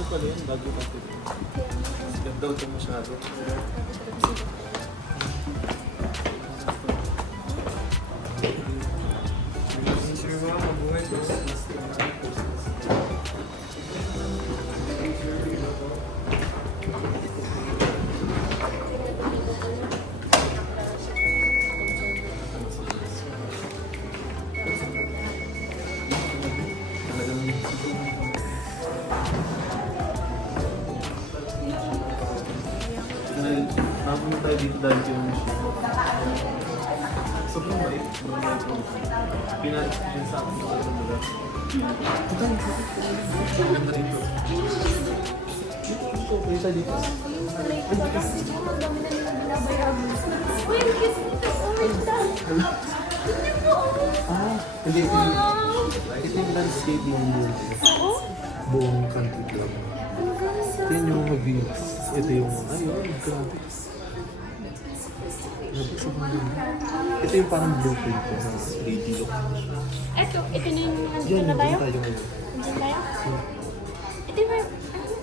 Ano pala yun? Bago kasi. Sikat daw ito masyado. Sure mga mabuhay ko. Nakapunta tayo dito dahil yung mission. Sobrang bait. Sobrang bait mo. Pinag-experience sa akin sa ibang lugar. Ito, sobrang na dito. Dito, pwede tayo dito. Uy, ang cute nito. Oh my God. Hindi. Ito yung landscape ng buong country club. Ito yung mga views. Ito yung, ayun, grabe. Grabe, sobrang ganda. Ito yung parang blueprint ko ng 3D look. Ito na yung nandito Yan, na tayo? tayo ngayon. Nandito tayo? Ito yung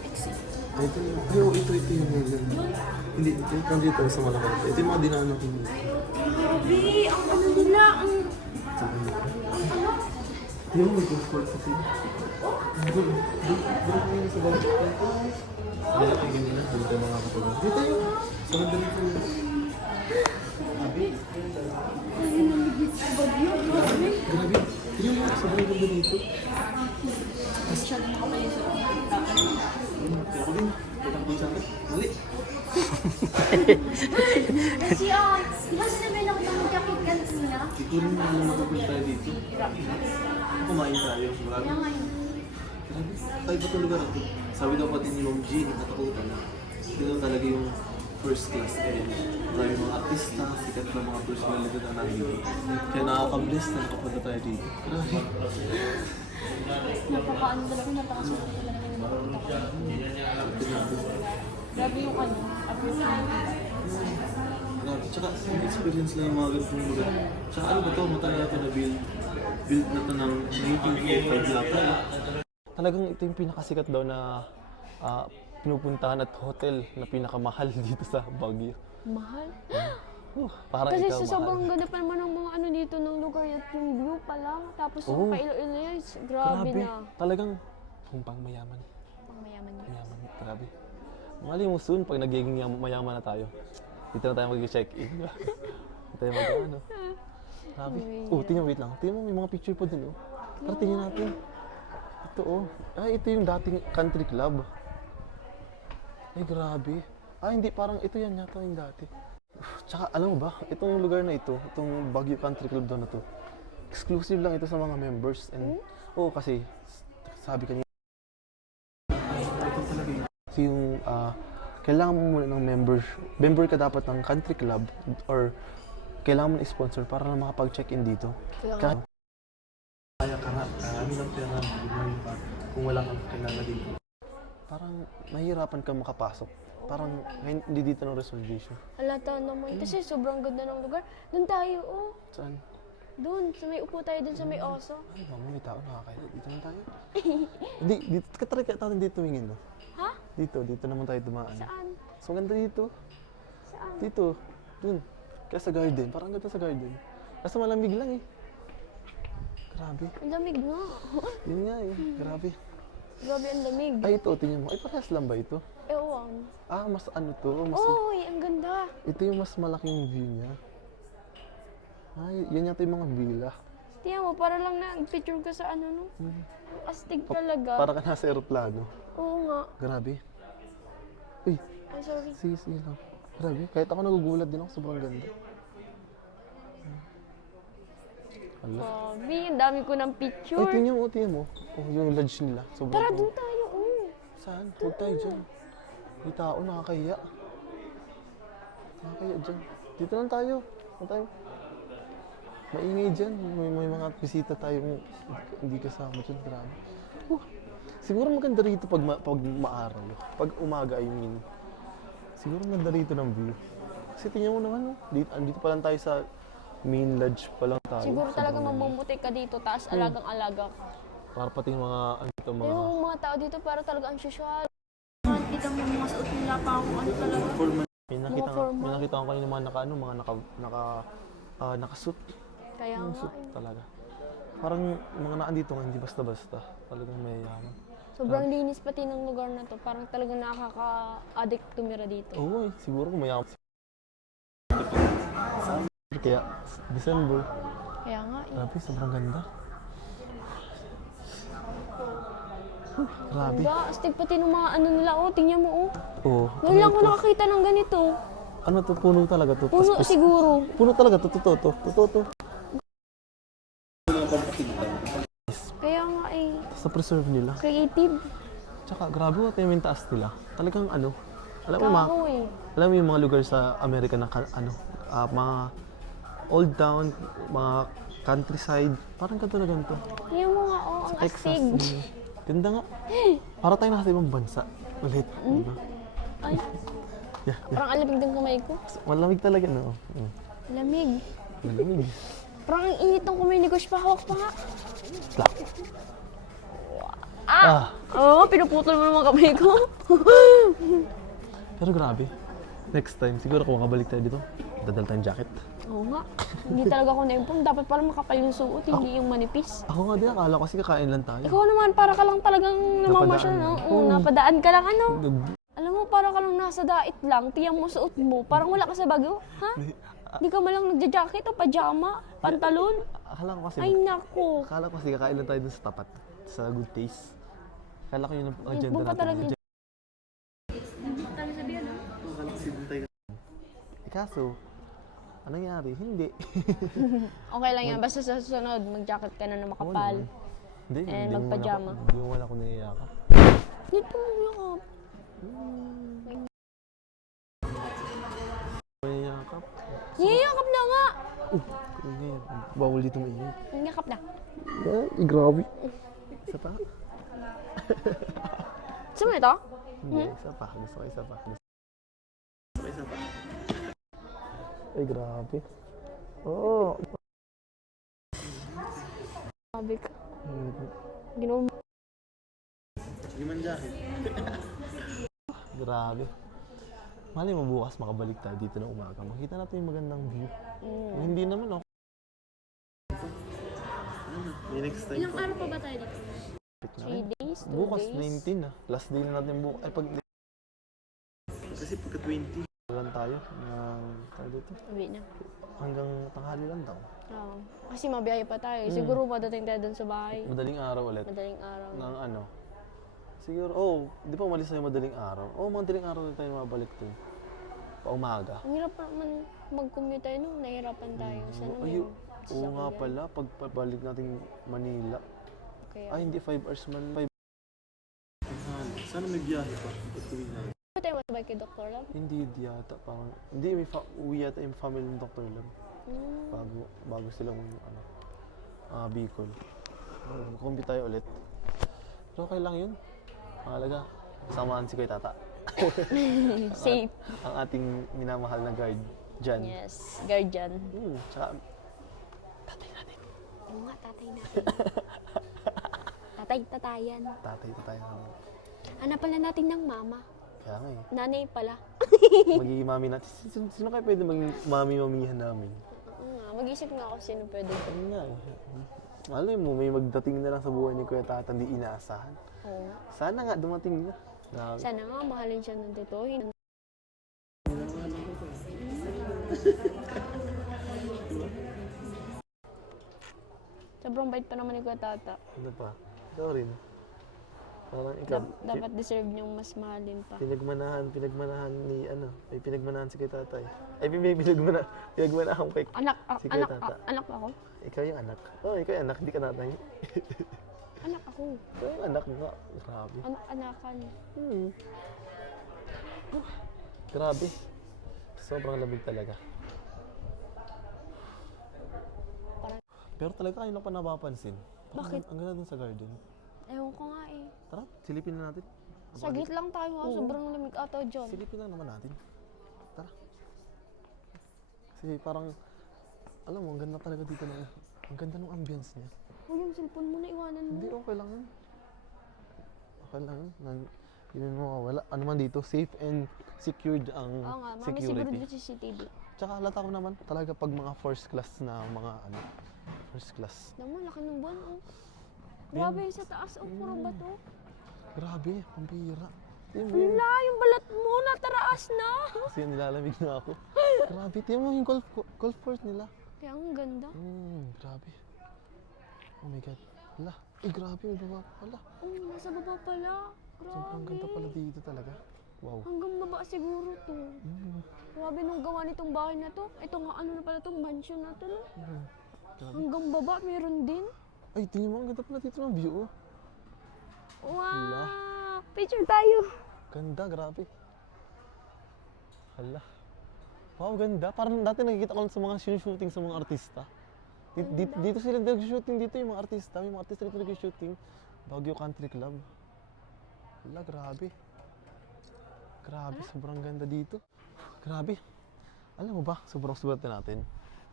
exit. Ito yung, ito yung hindi, nandito sa Malacca. Ito yung mga dinaanan ko. Grabe, ang ano nila, ang... Yung may golf course kasi. Doon kayo sa bawat ko. Wala tingin nila, doon tayo mga kapagod. Dito tayo! Sa ganda nito. Ay, namigit sa bagyo. Grabe. Grabe. Yung sobrang ganda dito. Masyado makapalis sa kita. Kaya ko din. Kita ko sa akin. Mali. Kasi di ba sinabi na kita mag-jacket kanina? Ito rin yung makapunta tayo dito. Kumain tayo. Grabe. Kaya ngayon. Grabe. Kahit ba itong lugar ito? Sabi daw pati ni Mom G, nakatakutan na. Ito talaga yung first class area. Marami mga artista, sikat na mga personality na nandito. Kaya nakaka-bless na nakapunta tayo dito. Grabe. Napaka-ano talaga, napaka-super talaga yung napunta ko. Grabe yung ano, appreciate. Grabe. Tsaka experience lang yung mga ganitong lugar. Tsaka ano ba ito? Matagal na ito na build na ito ng 1945 yata. Talagang ito yung pinakasikat daw na pinupuntahan at hotel na pinakamahal dito sa Baguio. Mahal? Parang Kasi ikaw sa mahal. sobrang ganda pa naman ng mga ano dito ng lugar at yung view pa lang. Tapos Oo. yung pa-ilo-ilo yun, grabe na. Talagang kung pang mayaman. Pang mayaman yun. Mayaman. Grabe. Mali mo soon pag nagiging mayaman na tayo. Dito na tayo mag-check-in. Dito tayo mag-ano. Grabe. Oh, tingnan, wait lang. Tingnan mo, may mga picture pa dun, oh. Tara, tingnan natin. Ito, oh. Ay, ito yung dating country club. Ay, grabe. Ah, hindi. Parang ito yan yata yung dati. Tsaka, alam mo ba? Itong lugar na ito, itong Baguio Country Club daw na to, exclusive lang ito sa mga members. And, kasi, sabi kanina, ito talaga yun. Kasi yung, kailangan mo muna ng member ka dapat ng country club or kailangan mo na sponsor para na makapag-check-in dito. Kaya ka nga, marami ng pera kung wala kang kilala dito. Parang mahirapan ka makapasok. Parang hindi dito ng reservation. Halata naman. Kasi sobrang ganda ng lugar. Doon tayo, oh. Saan? Doon, sa may upo tayo doon sa may oso. Ay, mama, may tao nakakaya. Dito na tayo. Hindi, dito. Katry ka natin dito tumingin, no? Ha? Dito naman tayo dumaan. Saan? So, ganda dito. Saan? Dito. Dun. Kaya sa garden. Parang ganda sa garden. Kaso malamig lang eh. Grabe. Ang lamig nga. Yun nga eh. Grabe. Grabe ang lamig. Ay, ito. Tingnan mo. Ay, parehas lang ba ito? Ewan. Ah, mas ano to? Mas, Uy, ang ganda. ito yung mas malaking view niya. Ay, yan yata yung mga villa. Tingnan mo, para lang na-picture ka sa ano, no? Astig talaga. Para ka nasa aeroplano. Oo nga. Grabe. Uy, Ay, sorry. sige lang. Grabe. Kahit ako nagugulat din ako. Sobrang ganda. Hala. Grabe, ang dami ko ng Ay, picture. tingnan mo. Oh, yung lodge nila. Sobrang Tara, doon tayo, oh. Saan? Huwag tayo dyan. May tao, nakakahiya. Nakakahiya dyan. Dito lang tayo. Dito tayo. Maingay dyan. May mga bisita tayong hindi kasama dyan. Grabe. Siguro maganda rito pag maaraw. Pag umaga, I mean. Siguro maganda rito ng view. Kasi tingnan mo naman, oh. Dito pa lang tayo sa main lodge pa lang tayo. Siguro talaga Sobrang mamumuti ka dito, taas alagang-alaga. para pati yung mga dito mga... Yung mga tao dito para talaga ang social. Kita mo mga suot nila pa ako ano talaga. May nakita ko kanina mga nakasuit. Kaya Yung nga suit talaga. Parang mga naandito nga, hindi basta-basta. Talagang may yaman. sobrang linis pati ng lugar na to. Parang talagang nakaka-addict tumira dito. Oo siguro kung mayaman. Kaya, December. Kaya nga eh. Grabe, sobrang ganda. Grabe. Diba? Astig pati ng mga ano nila. Oh, tingnan mo oh. Oo. Ngayon lang ako nakakita ng ganito. Ano to? Puno talaga to. Puno siguro. Puno talaga to. Totoo to. Kaya nga eh. Sa preserve nila. Creative. Tsaka grabe mo tayo yung taas nila. Talagang ano. Alam mo, Kahoy. alam mo yung mga lugar sa Amerika na mga old town, mga countryside. Parang ganito na ganito. Tingnan mo nga oh, ang Texas. astig. Ganda nga. Para tayo nasa ibang bansa. Ulit. Diba? Ay, Yeah. parang alamig ng kamay ko. Malamig talaga, no? Lamig. Malamig. Parang ang init ng kamay ni Gosh pa. Hawak pa nga. Slap. Ah! Oo, pinuputol mo naman kamay ko. Pero grabe. Next time, siguro kung makabalik tayo dito, dadal tayong jacket. Oo nga. Hindi talaga ako na-inform. Dapat pala makapal yung suot, hindi yung manipis. Ako nga din, akala ko kasi kakain lang tayo. Ikaw naman, para ka lang talagang namamasyal. Napadaan. No? Oo, napadaan ka lang ano. Nag- Alam mo, para ka lang nasa dait lang. Tiyang mo suot mo. Parang wala ka sa Baguio. Ha? Hindi ka malang nagja-jacket o pajama, pantalon. Akala ko kasi, Ay nako. akala ko kasi kakain lang tayo dun sa tapat. Sa good taste. Akala ko yun ang agenda Ibang pa natin. talaga. Akala ko si dun tayo. Kaso, anong nangyari? Hindi. Okay lang yan. Basta sa susunod, mag-jacket ka na na makapal. Hindi, And hindi mo magpajama. Hindi mo wala ko niyayakap. Dito mo yakap. Niyayakap? Niyayakap na nga! Hindi, bawal dito mainit. Niyakap na. Grabe. Isa pa? Gusto mo ito? Hindi, isa pa. Gusto ko isa pa. Isa pa. Ay, grabe. Oo. Sabi ka. Ginawa mo. Human jacket. Grabe. Mali mo bukas makabalik tayo dito na umaga. Makita natin yung magandang view. Hindi naman ako. May next time. Ilang araw pa ba tayo dito? 3 days? 2 Bukas, days? 19 na. Last day na natin bukas. Ay, kasi pagka 20. Lang tayo tayo dito. Uwi na. Hanggang tanghali lang daw. Oo. Kasi mabiyahe pa tayo. Siguro madating tayo dun sa bahay. Madaling araw ulit. Madaling araw. Ng ano. Siguro, di pa umalis tayo madaling araw? Madaling araw na tayo mabalik dun. Paumaga. Ang hirap pa naman mag-commute tayo nung nahirapan tayo. Sana may Oo nga sasakyan. pala, pagpabalik natin Manila. Kaya, Ay, hindi 5 hours man. 5. Sana may biyahe pa. Pag-uwi na. ba tayo masabay kay Dr. Love? Hindi yata. Parang, hindi, uwi yata yung family ng Dr. Lam. Bago silang, Bicol. Kumpi tayo ulit. Pero okay lang yun. Mahalaga. Samahan si Kuya Tata. Safe. Ang ating minamahal na guard dyan. Yes. Guardian. Tsaka, tatay natin. Oo nga, tatay natin. Tatayan. Tatay natin. Hanap pala natin ng mama. Kaya nga eh. Nanay pala. Magiging mami natin. Sino kayo pwede maging mami-mamihan namin? Oo nga, mag-isip nga ako sino pwede ko. Ano nga eh. Alam mo, may magdating na lang sa buhay ni Kuya Tata, hindi inaasahan. Oo. Sana nga dumating na. Grabe. Sana nga, mahalin siya ng totoo. Sobrang bait pa naman ni Kuya Tata. Ano pa? Ikaw rin. Parang ikaw. Dapat deserve niyong mas mahalin pa. Pinagmanahan ni may pinagmanahan si Kuya Tatay. Ay, may pinagmanahan kay si Kuya Tata. Anak ako? Ikaw yung anak. Ikaw yung anak, di ka tatay. Anak ako. Ikaw yung anak nga. Grabe. Anak-anakan. Grabe. Sobrang lamig talaga. Pero talaga kayo lang pa napapansin. Bakit? Ang ganda dun sa garden. Ewan ko nga eh. Tara, silipin na natin. Saglit lang tayo ha. Sobrang lamig ata dyan. Silipin lang naman natin. Tara. Kasi parang, alam mo, ang ganda talaga dito na. Ang ganda ng ambience niya. Uy, yung cellphone mo na iwanan mo. Hindi, okay lang yun. Wala, yun mo, wala. Ano man dito, safe and secured ang Oo nga, mami siguro security. dito sa CCTV. Tsaka halata ko naman talaga pag mga first class na mga ano, first class. Naman, laki ng buwan, oh. Grabe, sa taas, oh, puro bato. Grabe, pambihira. Tingnan mo yun. Wala, yung balat mo, nataraas na. Kasi nilalamig na ako. Grabe, tingnan mo yung golf course nila. Kaya ang ganda. Grabe. Oh my God. Wala. Grabe, may baba pala. Oh, nasa baba pala. Grabe. Sobrang ganda pala dito talaga. Wow. Hanggang baba siguro to. Grabe nung gawa nitong bahay na to. Ito nga ano na pala tong mansion na to, no? Grabe. Hanggang baba meron din. Ay, tingnan mo, ang ganda pala dito ng view. Oh. Wow! Picture tayo. Ganda, grabe. Hala. Wow, ganda. Parang dati nakikita ko lang sa mga shooting sa mga artista. Dito sila nag-shooting dito yung mga artista. Yung mga artista dito nag-shooting. Baguio Country Club. Hala, grabe. Grabe, sobrang ganda dito. Grabe. Alam mo ba, sobrang swerte natin.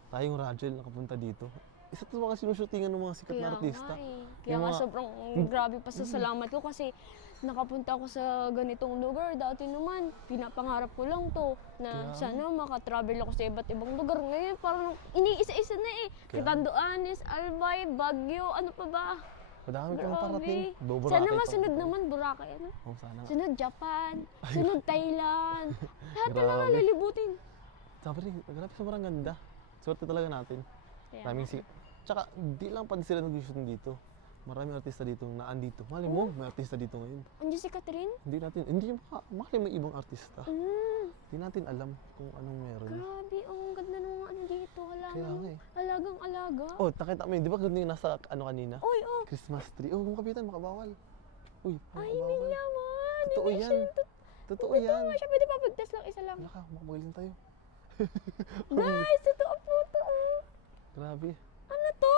Tayong Rajel nakapunta dito. Isa to sa mga sinushootingan ng mga sikat na artista. Nga eh. Kaya Yung nga mga- sobrang grabe pasasalamat ko kasi nakapunta ako sa ganitong lugar. Dati naman, pinapangarap ko lang to na Kaya sana makatravel ako sa iba't ibang lugar. Ngayon, parang iniisa-isa na eh. Kaya- Catanduanes, Albay, Baguio, ano pa ba? Madami pang Grabe. parating. Sana masunod naman Boracay, ano? Oh, sana. Sunod Japan, sunod Thailand. Lahat na lang Grabe. lilibutin. Sabi rin, grabe, sobrang ganda. Swerte talaga natin. Kaya, Daming Tsaka, di lang pa sila nag-shooting dito. Maraming artista dito na andito. Mali mo, may artista dito ngayon. andiyan si Catherine? Hindi mali may ibang artista. Mm, Hindi natin alam kung anong meron. grabe, oh, ang ganda ng mga ano dito. Kaya Halagang, nga eh. alagang alaga. Oh, nakita mo yun, di ba ganun yung nasa ano kanina? Uy, oh. Christmas tree. Oh, kung kapitan, makabawal. Uy, Ay, makabawal. may laman. Totoo Hindi yan. siya- Totoo Totoo yan. nga siya. Pwede pa pagtas lang isa lang. Wala ka, makabagaling tayo. Guys, totoo po to. Oh. Grabe. Ano to?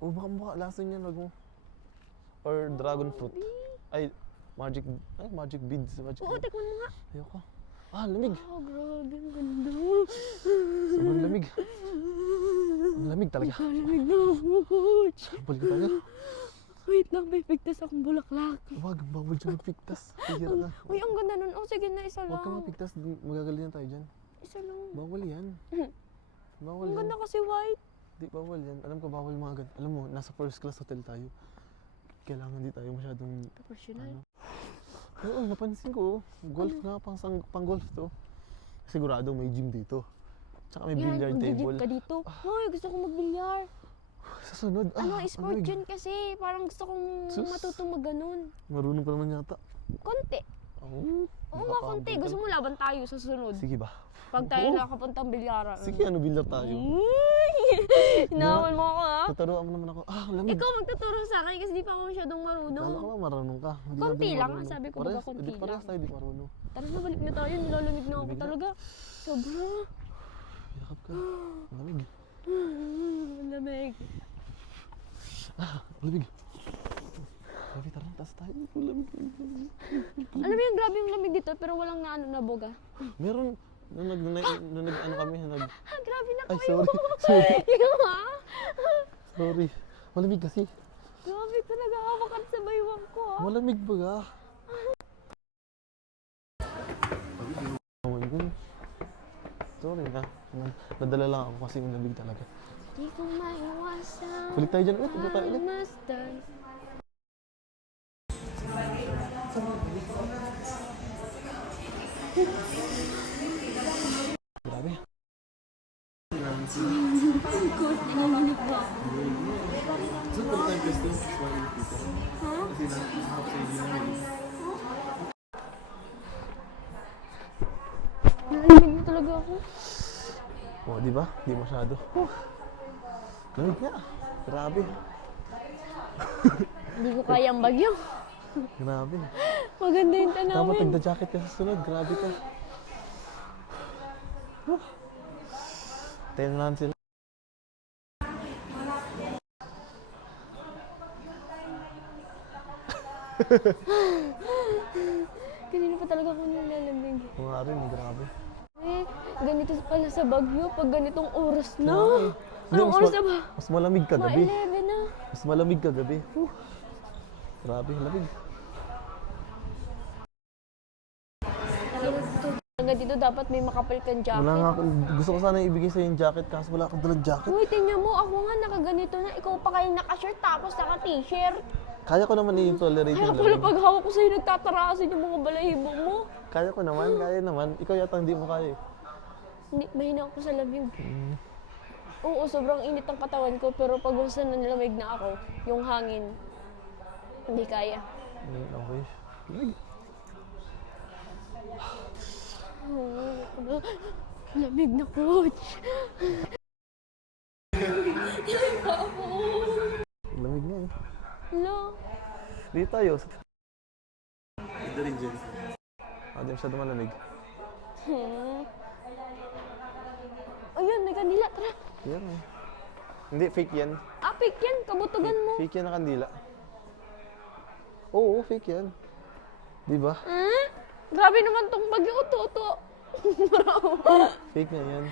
Oh, baka lason yan, wag mo. Or dragon fruit. Ay, magic beads. Magic Oo, tikman mo nga. Ayoko. Ah, lamig. Oh, grabe, ang ganda. Sobrang lamig. Ang lamig talaga. Kalamig na ako, coach. Balik tayo. Wait lang, may pigtas akong bulaklak. Wag, bawal dyan magpiktas. Hihira ka. Uy, ang ganda nun. Oh, sige na, isa Huwag ka lang. mapiktas, magagalitan tayo dyan. Isa lang. Bawal yan. Bawal Ang yan. ganda kasi white. Di, bawal yan. Alam ko, bawal mga ganun. Alam mo, nasa first class hotel tayo. Kailangan di tayo masyadong, Professional. oo, napansin ko, golf nga, pang golf to. Sigurado may gym dito. Tsaka may billiard table. Ka dito. Hoy, gusto kong magbilyar. Sa sunod, Ano, ang sport lamig. yun kasi. Parang gusto kong Sus. matutong mag-ganon. Marunong pa naman yata. Konti. Oo, Oo nga, konti. Gusto mo laban tayo sa sunod. Sige ba? Pag tayo Oo. nakapuntang bilyaran. Sige, ano, billiard tayo. Hinahawan mo ako, ha? Tuturuan mo naman ako. Ah, lamig. Ikaw magtuturo sa akin kasi di pa ako masyadong marunong. Kala ko nga marunong ka. Hindi Konti natin lang, marunong. sabi ko, Parehas- baga konti di, parehas lang. tayo di marunong. Tara na, balik na tayo. Nilalamig na ako Lamig na. talaga. Sobra. Yakap ka. Lamig. Ang lamig. Lamig. Grabe, tara, taas tayo. Lamig. Alam mo yung grabe yung lamig dito pero walang na ano na boga. Meron, nung ano kami, Ah, grabe na ay, kayo. sorry. Yung ha? Sorry. Malamig kasi. Grabe talaga hawakan sa baywang ko, ha? Malamig baga. Oh my God. Sorry na. Nadala lang ako kasi malamig talaga. Di ko maiwasan. Balik tayo dyan ulit. Balik tayo ulit. Masdan. Grabe. Good, nanginginig ba? So, pwede tayo gusto. Smiling dito. Ha? Kasi nakakap sa inyo namin. Nalalamig na talaga ako. Oh, di ba? Di masyado. Lamig nga. Grabe. Hindi ko kaya ang bagyo. Grabe. Maganda yung Dapat tanawin. nagda-jacket ka sa sunod. Grabe ka. Tayo na lang sila. Kanina pa talaga ako nalalamig. Oo nga rin, grabe. Eh, ganito pala sa Baguio pag ganitong oras na. Kaya nga eh. Hindi, Anong oras na ba? Mas malamig ka gabi. 11 na. Mas malamig ka gabi. Grabe, lamig. talaga dito, dapat may makapal kang jacket. Wala nga, gusto ko sana ibigay sa'yo yung jacket kaso wala akong dalang jacket. Uy, tingnan mo, ako nga nakaganito na, ikaw pa kayo naka-shirt tapos naka-t-shirt. Kaya ko naman i-tolerate Kaya yung pala lamig. pag hawak ko sa'yo, nagtatarasin yung mga balahibo mo. Kaya ko naman, kaya naman. Ikaw yata hindi mo kaya eh. Hindi, mahina ako sa lamig. Oo, sobrang init ang katawan ko, pero pag basta nalamig na ako, yung hangin, hindi kaya. Okay. Lamig. Lamig na, coach. Lamig nga eh. Hello? Dito tayo. Dito rin dyan. Di masyado malamig. Ayun, may kandila, tara. Yan eh. Hindi, fake yan. Ah, fake yan, kabutugan mo. Fake yan na kandila. Oo, fake yan. Di ba? Grabe naman tong bagyo, uto-uto. Fake nga yan.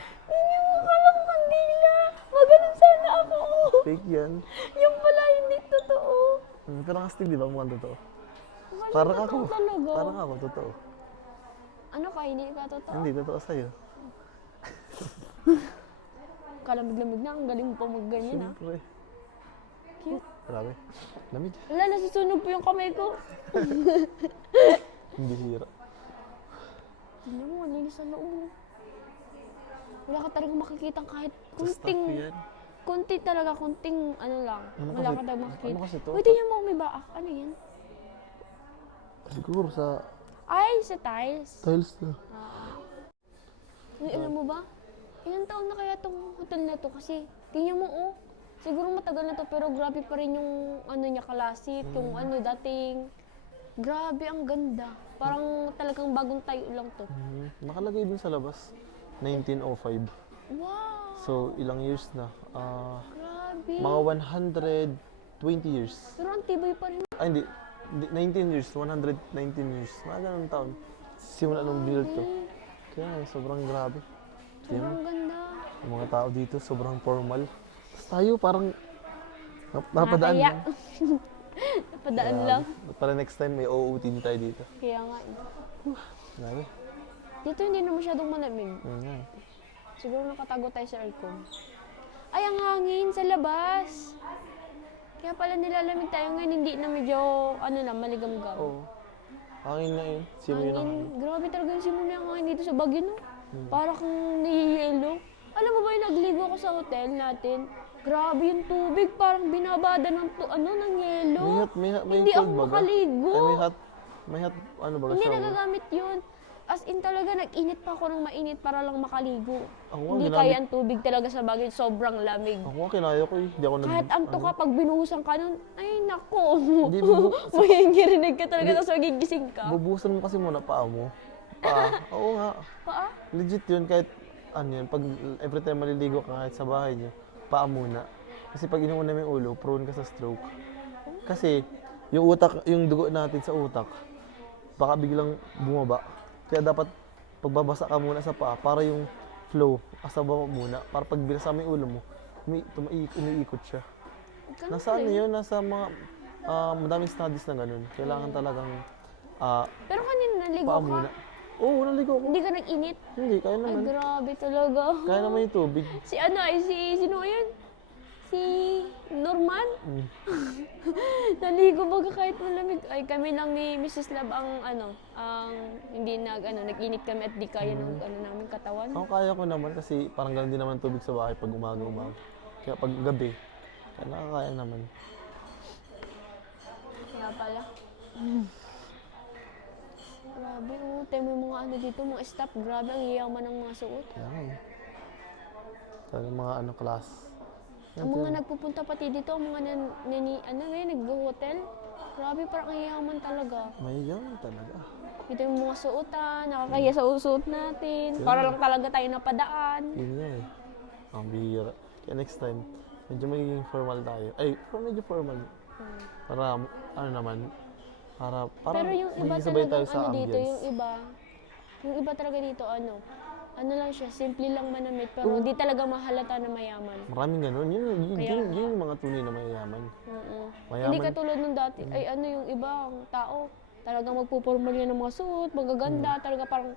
Akala ko kandila. Maganon sana ako. Fake yan. Yung pala, hindi totoo. Pero kasi di ba mukhang totoo? Akala Parang totoo ako. talaga. Parang ako, totoo. Ano ka, hindi ka totoo? Hindi, totoo sa'yo. Kalamig-lamig na, ang galing mo pa magganyan ah. Siyempre. Cute. Grabe. Lamig. Wala, nasusunog po yung kamay ko. Hindi hira. Hindi mo, linis sa loob mo. Wala ka talaga makikita kahit Sa kunting, stuff yan. kunti talaga, kunting ano lang. Ano Wala kasi- ka talaga makikita. ano kasi to? Uy, tingnan mo, may baak. Ano yan? Siguro sa Ay, sa tiles. tiles na. Uy, alam mo ba? Ilang taon na kaya tong hotel na to? Kasi, tingnan mo, oh. Siguro matagal na to, pero grabe pa rin yung ano niya, classic, yung ano, dating. Grabe, ang ganda. Parang talagang bagong tayo lang to. Nakalagay din sa labas. 1905. Wow! So, ilang years na? Grabe. Mga 120 years. Pero ang tibay pa rin. Ay, hindi. 19 years. 119 years. Mga ganun taon. Simula nung build to. Kaya nga, sobrang grabe. Sobrang ganda. Yung mga tao dito, sobrang formal. Tapos tayo, parang napadaan Nakakaya. lang. Napadaan lang. Para next time, may OOTD tayo dito. Kaya nga. Grabe. Dito hindi na masyadong malamig. Ayun nga. Siguro nakatago tayo sa aircon. Ay, ang hangin sa labas. Kaya pala nilalamig tayo ngayon, hindi na medyo, ano na, maligam-gam. Oo. Hangin na yun. Simo yun ang Hangin, hangin. grabe talaga yung simula ng hangin dito sa Baguio, no? Para kang nahihilo. Alam mo ba yung nagligo ako sa hotel natin? Grabe yung tubig, parang binabada ng, ng yelo. May Hindi cold ako baga? makaligo. Ay, may hot, ano ba, Hindi shower? nagagamit yun. As in talaga, nag-init pa ako ng mainit para lang makaligo. Ako nga, Hindi ginamit- kaya ang tubig talaga sa Baguio, sobrang lamig. Ako nga, kinaya ko eh. Hindi ako nag... Kahit anto ka, pag binuhusan ka nun, ay nako. Hindi, Magigirinig ka talaga, tapos magigising ka. bubusan mo kasi muna paa mo. Paa. Oo nga. Paa? Legit yun, kahit ano yun, pag every time maliligo ka kahit sa bahay niyo, paa muna. Kasi pag inuuna mo yung ulo, prone ka sa stroke. Kasi yung utak, yung dugo natin sa utak, baka biglang bumaba. Kaya dapat pagbabasa ka muna sa paa para yung flow asa baba muna. Para pag binasa mo yung ulo mo, umiikot siya. Ganun Nasa ano rin. yun? Nasa mga madaming studies na ganun. Kailangan talagang Pero kanina naligo paa ka, muna. Oo, naligo ko. hindi ka nag-init. Hindi, kaya Ay, naman. grabe talaga. Kaya naman yung tubig. Si ano ay, sino yun? Si Norman? Naligo baga kahit malamig. Ay, kami lang ni Mrs. Love ang hindi nag-init kami at di kaya ng namin katawan. Ako kaya ko naman kasi parang ganun din naman tubig sa bahay pag umaga. Kaya pag gabi, kaya nakakaya naman. Kaya pala. Grabe, oh. Tayo mo yung mga dito, mga staff. Grabe, ang yayaman ng mga suot. Kaya nga eh. Talagang mga class. Ang mga nagpupunta pati dito, ang mga nag-hotel. Grabe, parang ang yayaman talaga. May yaman talaga. Ito yung mga suotan, nakakahiya sa suot natin. Para lang talaga tayo napadaan. Yun nga eh. Ang bihira. Kaya next time, medyo magiging formal tayo. Ay, medyo formal. Para, ano naman, para Pero yung iba maging sabay talagang tayo sa dito, ambience. yung iba talaga dito, ano lang siya, simple lang manamit, pero hindi talaga mahalata na mayaman. Maraming ganun. Yun Kaya yung mga tunay na mayayaman. Mayaman. Hindi katulad nung dati, yung ibang tao, talagang magpupormal yan ng mga suot, magaganda, talaga parang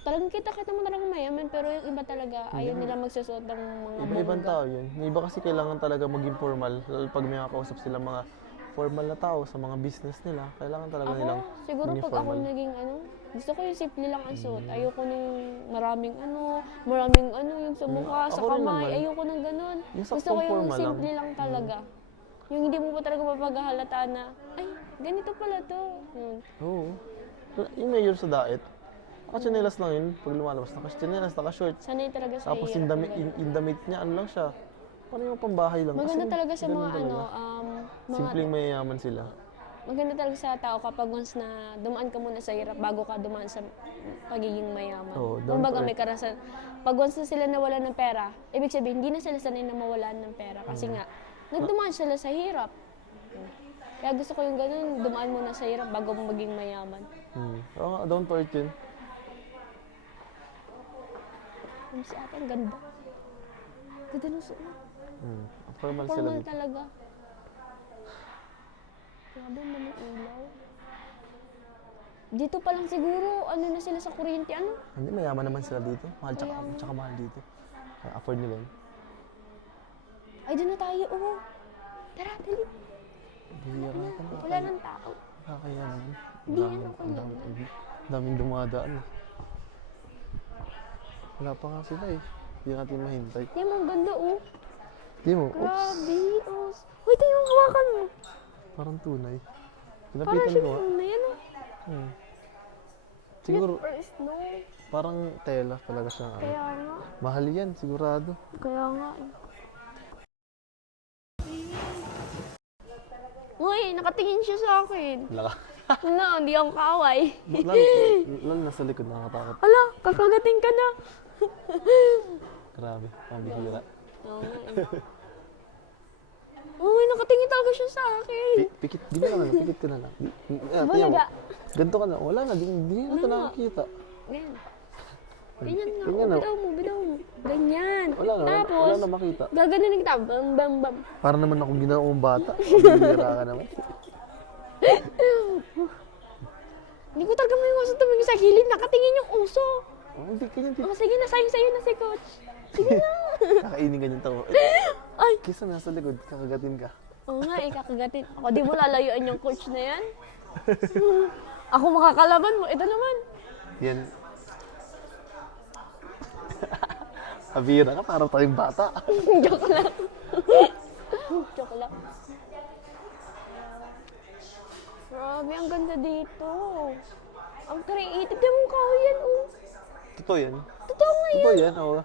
talagang kita mo talagang mayaman, pero yung iba talaga, ayaw nila magsusuot ng mga Iba-ibang bongga. tao yun. Yung iba kasi kailangan talaga maging formal. Lalo pag may nakakausap sila mga formal na tao sa mga business nila, kailangan talaga Ako, nilang siguro maging pag ako formal. naging gusto ko yung simple lang ang suot. Ayoko nung maraming yung sa mukha, sa ako rin kamay. naman. Ayoko nung ganun. Yung Gusto ko saktong yung formal lang. simple lang talaga. Yung hindi mo pa talaga mapaghahalata na, ay, ganito pala to. Yun. Oo. Yung mayor sa daet, naka-chinelas lang yun. Pag lumalabas, naka-chinelas, naka-short. Sanay talaga sa Tapos hirap. yung damit niya, ano lang siya. Parang yung pambahay lang. Maganda Kasi talaga sa ganun mga talaga. mga Simpleng mayayaman sila. maganda talaga sa tao kapag once na dumaan ka muna sa hirap bago ka dumaan sa pagiging mayaman. Oo, down Kumbaga to may karanasan. Pag once na sila nawala ng pera, ibig sabihin hindi na sila sanay na mawalan ng pera kasi nga nagdumaan sila sa hirap. Kaya gusto ko yung ganun, dumaan muna sa hirap bago maging mayaman. Oo nga, down to earth yun. Si ate, ang ganda. Ganda ng suot. Formal sila Formal dito. talaga. Grabe naman ilaw. Dito pa lang siguro, ano na sila sa kuryente, ano? Hindi, mayaman naman sila dito. Mahal tsaka mahal dito. Kaya afford nila yun. Ay, doon na tayo, oo. Tara, dali. Bihira ka na. Wala nang tao. Nakakaya naman. Hindi yan ako lang. Daming dumadaan eh. Wala pa nga sila eh. Hindi natin mahintay. Di mo, ang ganda, oh. Di mo, oops. Grabe, oh. Uy, tayo yung hawakan mo. Parang tunay. Parang Pinapitan siya ko nga. na yan, oh. Siguro, Or snow. parang tela talaga siya. Kaya nga. Mahal yan, sigurado. Kaya nga, eh. Uy, nakatingin siya sa akin. Laka. No, hindi ako kaaway. Lalo nasa likod nakakatakot. Ala, kakagating ka na. Grabe, pambihira. Oo nga, eh. Uy, nakatingin talaga siya sa akin. Pikit, di na lang, pikit ka na lang. Bulaga. Ganito ka na, wala na, di na ito nakakita. Ganyan. Ganyan nga. Ganyan na. Bitaw mo. Ganyan. Wala na, Tapos, wala na makita. gaganin kita. Bam, bam, bam. Para naman ako ginawang bata. Pambihira ka naman. Hindi ko talaga may iwasan tumingin sa gilid. Nakatingin yung uso. Oh, hindi ganyan. Oh, sige na, sa'yo na si coach. Sige na. Kakainin ganyan tao. Ay. Kisa nasa likod, kakagatin ka. Oo nga, ikakagatin. Ako, di mo lalayuan yung coach na yan. Ako makakalaban mo. Ito naman. Yan. Abira ka, para tayong bata. Joke lang. Joke lang. Grabe, ang ganda dito. Ang creative. Di mo kahoy yan, oh. Totoo yan. Totoo nga yan. Totoo yan, oo.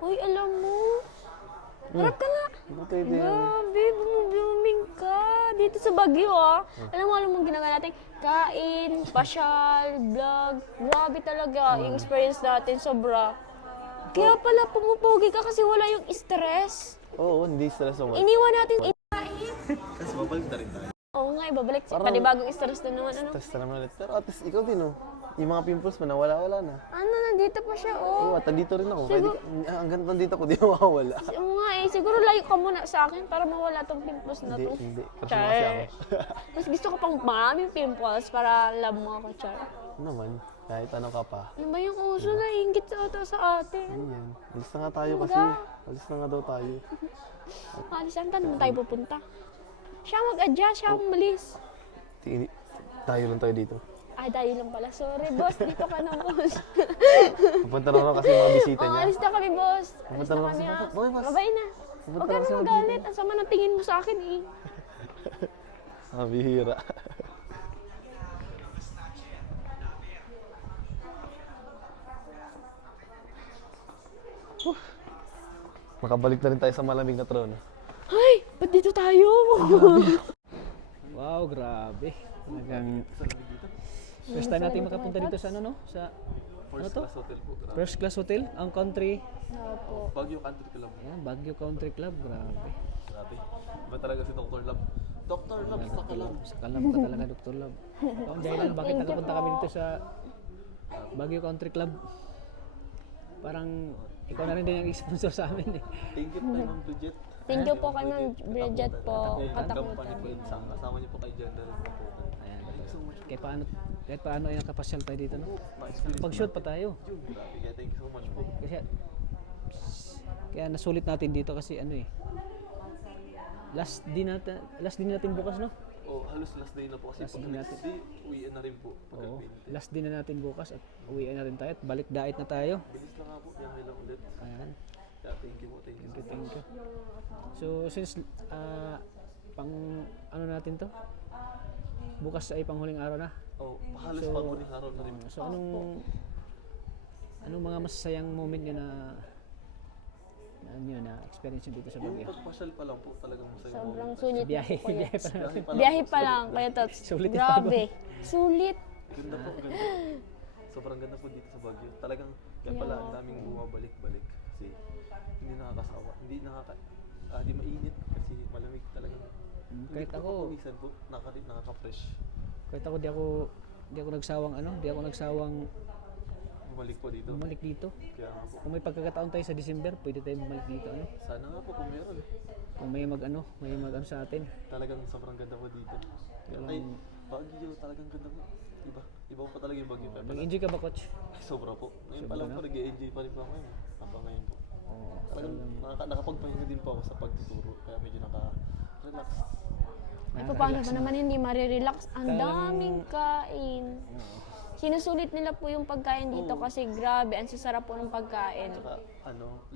Uy, alam mo. Harap ka nga. Buti din. Grabe, bumublooming ka. Dito sa Baguio, ah. Alam mo ginagawa natin? Kain, pasyal, vlog. Grabe talaga. Yung experience natin, sobra. Kaya pala pumupogi ka kasi wala yung stress. Oo, hindi stress ako. Iniwan natin Kasi babalik na rin tayo. Oo nga, ibabalik. Parang- Panibagong stress na naman, ano? Test na naman ulit. Pero at least ikaw din, oh. Yung mga pimples mo, nawala-wala na. Ano, nandito pa siya, Oo, oh. at nandito rin ako. Siguro- Hanggang nandito ko, di mawawala. Oo nga eh, siguro layo ka muna sa akin para mawala tong pimples na Hindi, to. hindi. Kasi kasi ako. Mas gusto ko pang maraming pimples para love mo ako, Char. Naman, kahit ano ka pa. Ano ba yung uso na ingit sa ito sa atin? Ayan. Alis na nga tayo Ano kasi. ba? Alis na nga daw tayo. Alis saan tayo pupunta? Siya mag-adjust, siya ang malis. Tayo lang tayo dito. Ay, tayo lang pala. Sorry, boss. Dito ka na, boss. Pupunta na ako kasi yung mga bisita Oh, niya. alis na kami, boss. Alis Pupunta na na kami, kasi- ah. Bakit, boss? Babay na. Pupunta Huwag na ka kasi na mag- magalit. Ang sama ng tingin mo sa akin, eh. Ah, bihira. Makabalik na rin tayo sa malamig na trono. Ay, ba't dito tayo? Wow, grabe. Talagang first time natin makapunta dito sa ano, no? Sa ano to? hotel po. First class hotel, ang country. Opo. Baguio Country Club. Ayan, Baguio Country Club, grabe. Grabe. Iba talaga si Dr. Love. Dr. Love, sa kalam. Sa kalam ka talaga, Dr. Love. Ito ang dahilan bakit nakapunta kami dito sa Baguio Country Club. Parang ikaw na rin din ang sponsor sa amin eh. Thank you, Ma'am Bridget. Thank you po kay Ma'am Bridget po. Kampanya po Katakutan. yun. Kasama niyo po kay Gender rin po. Ayan. Thank you so much po. Kahit paano ay nakapasyal tayo dito, no? Ma-experience Pag-shoot pa tayo. Grabe, kaya thank you so much po. Kaya nasulit natin dito kasi ano eh. Last din natin bukas, no? Halos last day na po kasi Last pag day next day, uwian na rin po. Oo. Pagka-20. Last din na natin bukas at uwian na rin tayo at balik dait na tayo. Bilis lang nga po, yung lang ulit. Ayan. Kaya thank you po, thank you. Thank you. So since pang ano natin to? Bukas ay panghuling araw na. Halos So, pang huling araw na rin po. So anong mga masasayang moment niyo na experience niyo dito sa Yung Baguio? pagpasyal pa lang po, talagang masaya. Sobrang sulit na Biyahe, po kuya. biyahe pa natin. Biyahe pa lang, Kuya Tots. Sulit yung Grabe. Sulit. Ganda po, ganda. Sobrang ganda po dito sa Baguio. Talagang, kaya pala ang daming bumabalik-balik. Kasi hindi nakakasawa. Hindi mainit kasi malamig talaga. Kahit Hindi ako, po pawisan po, nakaka-fresh. kahit ako di ako nagsawang Bumalik po dito. bumalik dito. Kaya nga po, Kung may pagkakataon tayo sa December, pwede tayo bumalik dito, ano? sana nga po kung meron. Kung may mag sa atin. Talagang sobrang ganda po dito. Kaya ay, Baguio, talagang ganda po. Iba po talaga yung Baguio. Kaya pala, Nag-enjoy ka ba, coach? sobra po. Ngayon pa Sobra lang na? po, nag-enjoy pa rin po ako ngayon. Hanggang ngayon po. Oo. Talagang nakapagpahinga din po ako sa pagtuturo. Kaya medyo naka-relax. Ay, paano ba naman hindi marirelax? Ang Talagang- daming kain. Sinusulit nila po yung pagkain dito kasi grabe, ang sasarap po ng pagkain. Tsaka,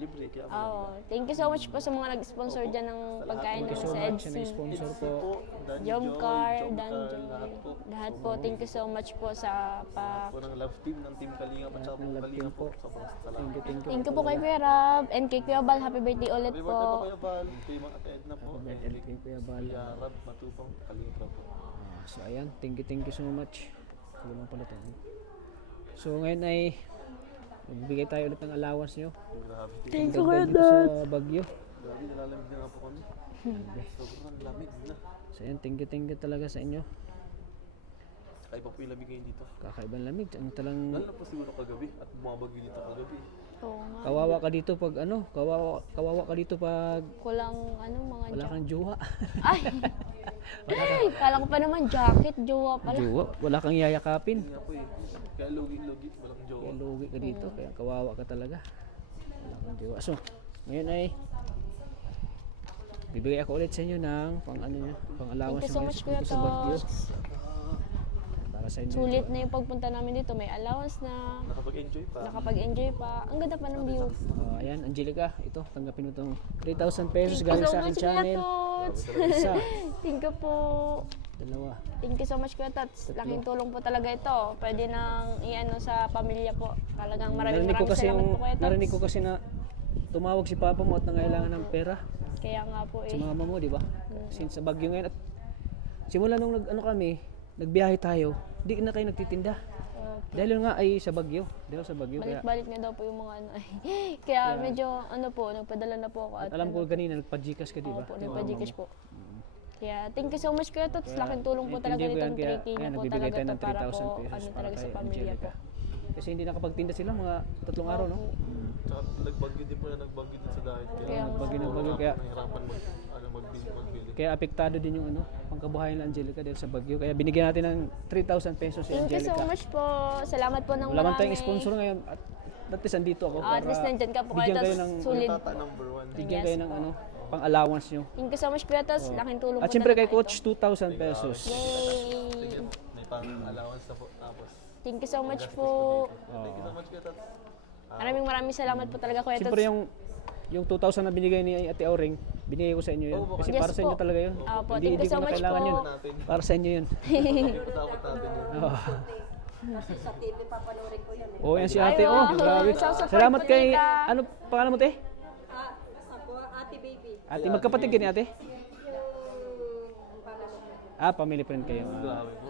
libre. Kaya Oo. Thank you so much po sa mga nag-sponsor dyan ng pagkain Thank you namin so sa much sa EDC. sponsor po. Jomcar, Danjoy, Danjoy. Lahat po, thank you so much po sa po ng love team ng Team Kalinga at saka ng po love Kalinga team po. po. Sobrang Thank salamat. you. Thank you po kay Kuya Rab and kay Kuya Bal. Happy birthday ulit Happy birthday po po. kayo, Val. Kay Mga Edna po. Happy birthday kay Kuya Bal. Kuya Rab, Matupang, Kalinga po. So ayan, thank you so much. Tulong pala to. So ngayon ay magbibigay tayo ulit ng allowance nyo. Grabe. Thank you, Dagdag Kuya dito Dad. sa Baguio. Grabe, nalalamig na nga po kami. Sobrang lamig na. So ayan, thank you talaga sa inyo. Saka iba po yung lamig ngayon dito. Kakaibang lamig. Ang talang Lalo na po siguro kagabi at bumabagyo dito kagabi. Oo nga. kawawa ka dito pag kawawa ka dito pag Kulang mga wala kang jowa. Ay! Kala ko pa naman jacket, jowa pala. Jowa, wala kang yayakapin. Yun nga po eh. Kaya logi-logi, walang jowa. Kaya lugi ka dito, kaya kawawa ka talaga. Wala kang jowa. So, ngayon ay bibigay ako ulit sa inyo ng pang allowance Thank you so ng much, Kuya dito sa Baguio. Tots. Para sa inyo. Sulit na yung pagpunta namin dito. May allowance na, Nakapag-enjoy pa. nakapag-enjoy pa. Ang ganda pa ng view. Ayan, Angelica, ito, tanggapin mo itong 3,000 pesos Thank you galing so sa aking much, Kuya channel. Tots. Isa, Thank you po. dalawa. Thank you so much, Kuya Tots. Laking tulong po talaga ito. Pwede nang i-ano sa pamilya po. Talagang maraming salamat po, Kuya Tots. Narinig ko kasi na tumawag si Papa mo at nangailangan ng pera Kaya nga po sa eh. mama mo, di ba? Since sa Baguio ngayon at simula nung nagbiyahe tayo, di na kayo nagtitinda. Dahil nga ay sa Baguio. Dahil sa Baguio. Kaya, Balik-balik na daw po yung mga ano. Kaya medyo nagpadala na po ako. at alam ko kanina, nagpa-Gcash ka, di ba? Opo, nagpa-Gcash po. Kaya thank you so much, Kuya Tots. Laking tulong po talaga Intindihin ko yan, nitong kaya 3K niyo po nagbibigay talaga tayo to ng para 3,000 po pesos para talaga sa kay pamilya po. Angelica. Kasi hindi nakapagtinda sila mga 3 araw, no? Tsaka nagbagyo din po na nagbagyo din sa dahil. Kaya nga. Nagbagyo, kaya Nahirapan magbili. kaya apektado din yung pangkabuhayan ng Angelica dahil sa Baguio. Kaya binigyan natin ng 3,000 pesos si Thank you so Angelica. much po. Salamat po ng Wala man marami. tayong sponsor ngayon at least andito ako At least nandyan ka po, Kuya bigyan kayo Tots. ng Solid. Tata number 1. bigyan kayo ng pang allowance nyo. Thank you so much, Kuya Tots. Laking tulong At po syempre kay talaga coach ito. 2,000 pesos. Yay! May pang allowance na po. Tapos, Thank you so much po. thank you so much, Kuya Tats. Maraming salamat po talaga, Kuya Tots. Syempre yung 2,000 na binigay ni Ate Auring, binigay ko sa inyo yun. Kasi Yes para sa inyo po. talaga yun. Opo, Hindi thank you so ko na much kailangan po. yun. Para sa inyo yun. Dapat natin yun. Oh. Kasi sa TV papanorin ko yan eh. Oh, yan si Ate. Ay, Oh, wow. grabe. Nagsusupport Salamat po kay nila. ano pangalan mo, te? Ako, Ate Baby. Ate, magkapatid ka ni Ate? Yung pamanorin ko. Family friend kayo. Grabe po.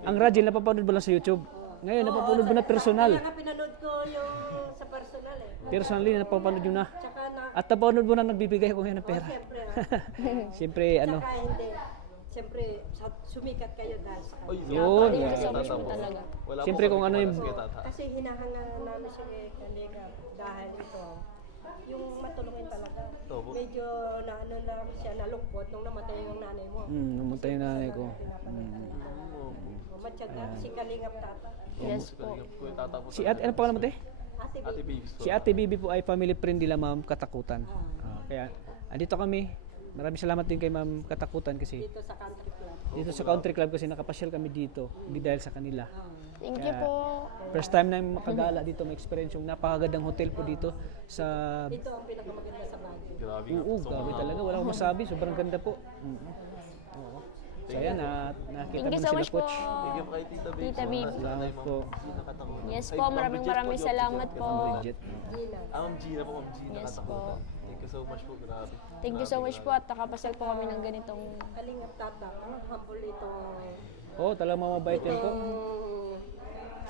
Ang Rajil, napapanood ba lang sa YouTube? Ngayon, napapanood mo na personal. Kaya nga pinanood ko yung sa personal eh. Personally, napapanood nyo na. Tsaka na, At napapanood mo na nagbibigay ako ngayon ng pera. siyempre. Siyempre, ano. Tsaka hindi. Siyempre, sumikat kayo dahil sa kanya. Yun. Thank you yan. so much po talaga. Wala Siyempre po kung ano kami yung- kay Tata. Kasi hinahanga namin siya kay Kalega dahil ito. yung matulungin talaga. Opo. Medyo na ano na siya nalungkot nung namatay yung nanay mo. Namatay yung nanay ko. Matyaga, si Kalingap Tata. Yes po. Si ate, ano pangalan mo te? Ate Ate Babes po. Si Ate Bibi po ay family friend nila Ma'am Katakutan. Kaya andito kami. Maraming salamat din kay Ma'am Katakutan kasi dito sa country club. dito sa country club kasi nakapasyal kami dito. Hindi dahil sa kanila. Thank you po. First time namin makagala dito, may experience yung napakagandang hotel po dito sa... Ito ang pinakamaganda sa Baguio. Grabe nga. Oo, grabe talaga. Wala akong masabi. Sobrang ganda po. Oo. So ayan, nakita Thank mo you na so sila much po. coach. Thank you po kay Tita Babes. Tita Babe. Salamat po. Yes po, maraming salamat po. Bridget. Ma'am Gina po, Ma'am Gina Yes Katakutan. po. Thank you so much po, grabe. Thank you so much po at nakapasal po kami ng ganitong... Kalingap Tata, ang humble ito. Oo, talagang mamabait yan po.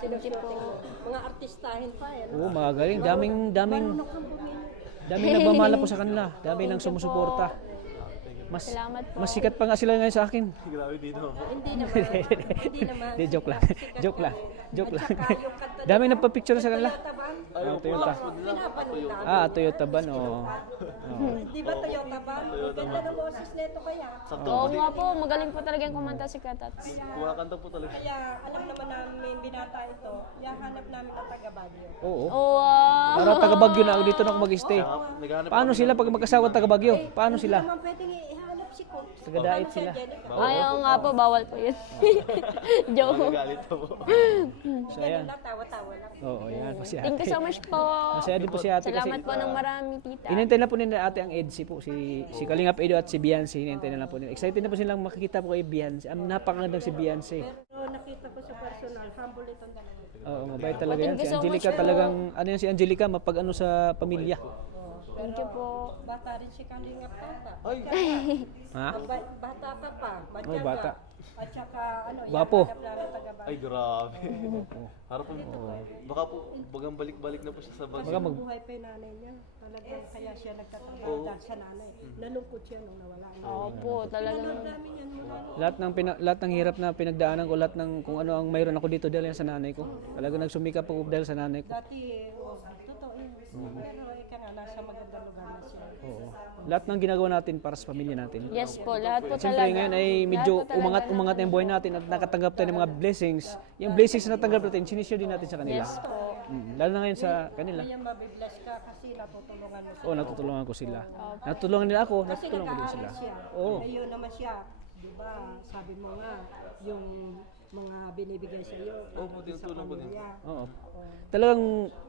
Sinusuting mga artistahin pa eh. Oo, magaling. Daming Marunong kang pumili. nagmamahal po sa kanila. Dami nang sumusuporta. Mas Salamat po. mas sikat pa nga sila ngayon sa akin. Grabe dito po. Hindi naman. Hindi naman. Di, joke lang. Joke lang. Joke lang. At saka yung kanta Dami nagpa-picture sa kanila. Toyota Van, Ah, Toyota. pinapanood namin. Toyota ban oh. Di ba Toyota Van? Ang ganda ng boses nito kaya. Sakto Oo po. nga po, magaling po talaga yung kumanta si Katats. Kumakanta po talaga. Kaya alam naman namin binata ito, yahanap namin ang taga Baguio. Oo. Oh, wow. Para taga Bagyo na ako dito na ako mag-stay. Naghahanap Paano sila pag mag-asawa taga Bagyo? Paano Hindi sila? naman pwedeng ihanap si Coach. Taga-dait Paano sila. si Angelica? Ayaw nga po, bawal po yun. Joke. Nagalit po. So ayan. Ganun lang, tawa-tawa lang. Oo, yan po si Thank you ate. so much po. Masaya din po si ate kasi Salamat po ng marami, tita. inintay na po nila ate ang Edsi po, si Kalingap Edo at si Beyonce, inintay na lang po nila. Excited na po silang makikita po kay Beyonce. Ang napakagandang si Beyonce. Pero nakita ko sa personal, humble itong dalawa. Oo, mabait talaga yan. Thank Si you so Angelica much po. talagang, ano yan si Angelica, mapag-ano sa pamilya. Thank you po. Bata rin si Kalingap Tata. Ay, Ha? Bata ka pa. Oh, bata. At saka, ano, Gwapo. yahanap namin taga ay Baguio. grabe. Harap po. Baka po, bagang balik-balik na po siya sa Baka Baguio. mag Buhay pa yung nanay niya. Talagang kaya siya nagtatrabaho dahil sa nanay. Nalungkot siya nung nawala. Opo, talagang... Ang dami niyan mula lahat ng hirap na pinagdaanan ko, lahat ng kung ano ang mayroon ako dito dahil yan sa nanay ko. Talagang nagsumikap ako dahil sa nanay ko. dati, totoo yun. Pero ika nga, nasa magandang lugar na siya. Oo. Lahat ng ginagawa natin para sa pamilya natin. Yes po, lahat po Siyempre talaga. ngayon ay medyo Lahat po talaga. umangat na yung buhay natin at nakatanggap tayo ng mga blessings. Yung blessings na natanggap natin, sinishare din natin sa kanila. Yes po. Lalo na ngayon sa kanila. Kaya mabibless ka kasi natutulungan mo siya. Oo, natutulungan ko sila. Natutulungan nila ako, Kasi natutulungan ko din sila. nag-aaral siya. Oo. Ngayon naman siya, di ba, sabi mo nga, yung mga binibigay sa iyo. Opo, tinutulong ko din. Oo. Talagang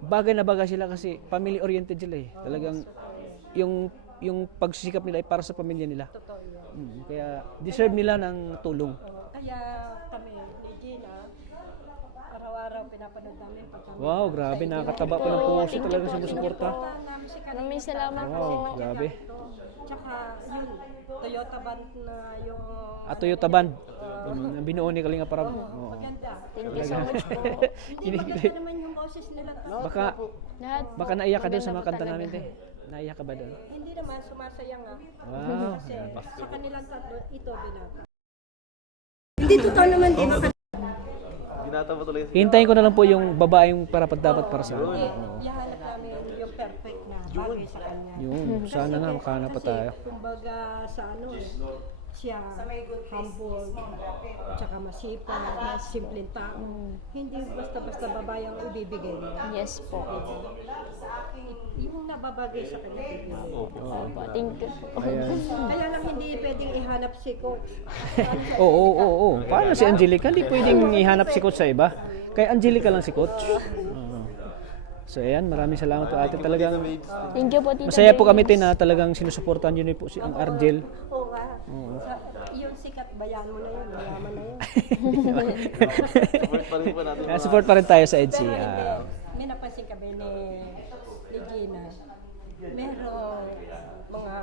bagay na bagay sila kasi family oriented sila eh. Talagang yung pagsisikap nila ay para sa pamilya nila. Totoo yun. Kaya deserve nila ng tulong. Kaya kami, ni Gina, araw-araw pinapanood namin pag kami. Wow, grabe, nakakataba pa ng puso talaga sumusuporta. Namin si Kalingap Maraming salamat po. Wow, grabe. Tsaka yun, Toyota Van na yung At Toyota Band, ang binuo ni Kalinga para. Oo. maganda. Thank you so much po. Hindi maganda naman yung boses nila. Baka Lahat po. baka naiyak ka doon sa mga Maganda kanta po namin, talaga. te. Naiyak ka ba doon? Hindi naman sumasaya nga. Wow. Kasi sa kanilang tatlo, ito binata. Hindi totoo naman, di ba? Binata mo tuloy. Hintayin ko na lang po yung babaeng para dapat para sa akin. Yahanap namin yung perfect na bagay sa kanya. Yun, sana nga makahanap pa tayo. Kumbaga sa ano, siya humble, at saka masipag, simpleng tao. Hindi basta-basta babae ang ibibigay mo. Yes po. Yung nababagay sa kanya, ibibigay mo. Opo, thank you po. Ayan. Kaya lang hindi pwedeng ihanap si Coach. Oo. Paano si Angelica? Hindi pwedeng ihanap si Coach sa iba. Kay Angelica lang si Coach. Oo. So ayan, maraming salamat po ate. Talagang Thank you po, tita. masaya po kami tin na talagang sinusuportahan yun po si ang Argel. Oo nga. Yung sikat, bayan mo na yun, mayaman na yun. Support pa rin po natin. Support pa rin tayo sa EDSI. Pero hindi, may napansin kami ni Gina. Meron mga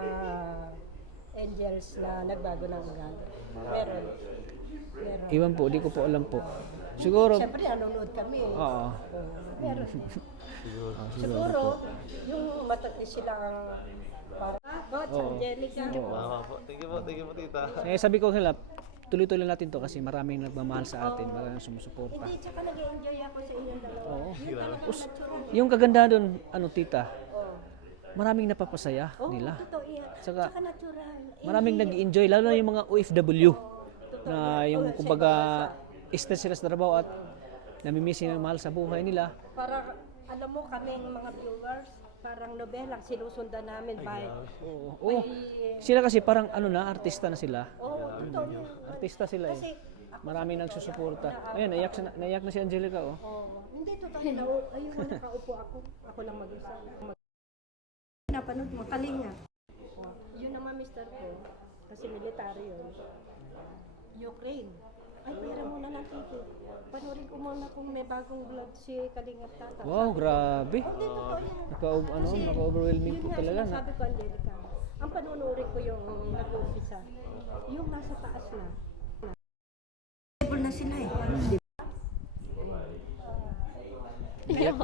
angels na nagbago ng ugali. Meron. Iwan po, di ko po alam po. Siguro, Siyempre, nanonood kami. oo. Meron. Siguro, yung matatis silang Coach Angelica. Tama po. Thank you po, tita. Sabi ko nila, tuloy-tuloy natin to kasi maraming nagmamahal sa atin, maraming sumusuporta. Hindi, tsaka nag-enjoy ako sa inyong dalawa. Oo. Yung talagang natural. Yung kagandahan doon, ano tita, maraming napapasaya Oo, nila. totoo yan. Saka, Tsaka natural. maraming nag-enjoy, lalo na yung mga OFW na yung kumbaga stress sila sa trabaho at namimiss yung mahal sa buhay nila. Para, alam mo, kaming mga viewers, parang nobelang sinusundan namin by... Oo. Oo. Sila kasi parang ano na, artista na sila. Oo, totoo yan. Artista sila eh. Kasi, Maraming nagsusuporta. Ayan, naiyak na si Angelica oh. hindi totoo yan. Ayun mo, nakaupo ako. Ako lang mag-isa. Napanood mo, Kalinga. Yun naman, mister ko. Kasi military yun. Ukraine. Ay, pera muna lang tito. Panoorin ko muna kung may bagong vlog si Kalingap Tata. Wow, grabe. Hindi, totoo yan. Naka-overwhelming po Yun nga, talaga na. sinasabi ko, Angelica. Ang panunurin ko yung nag-uumpisa. Yung nasa taas na. Na sila eh. Naiyak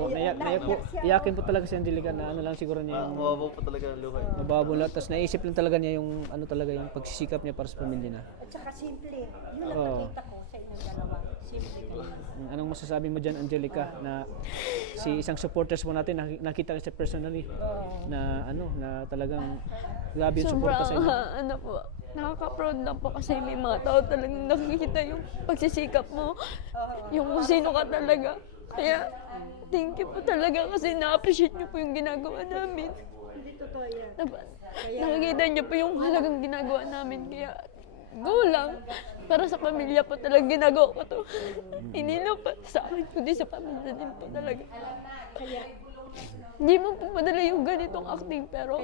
po. Iyakin po talaga si Angelica na ano lang siguro niya yung Mababaw pa talaga ng luha. mababaw lang. Tapos naisip lang talaga niya yung ano talaga yung pagsisikap niya para sa pamilya na. At saka simple. Yun ang nakita ko sa inyong dalawa. Simple kayo. Anong masasabi mo dyan, Angelica, na si isang supporters mo natin, nakita ka siya personally, na ano, na talagang grabe yung suporta sa inyo. Ano po, nakaka-proud lang po kasi may mga tao talagang nakikita yung pagsisikap mo, yung kung sino ka talaga. Kaya, thank you po talaga kasi na-appreciate niyo po yung ginagawa namin. Hindi totoo yan. Nakikita niyo po yung halagang ginagawa namin. Kaya, go lang. Para sa pamilya po talaga ginagawa ko to. Hindi lang pa sa akin, kundi sa pamilya din po talaga. Hindi mo po madala yung ganitong acting, pero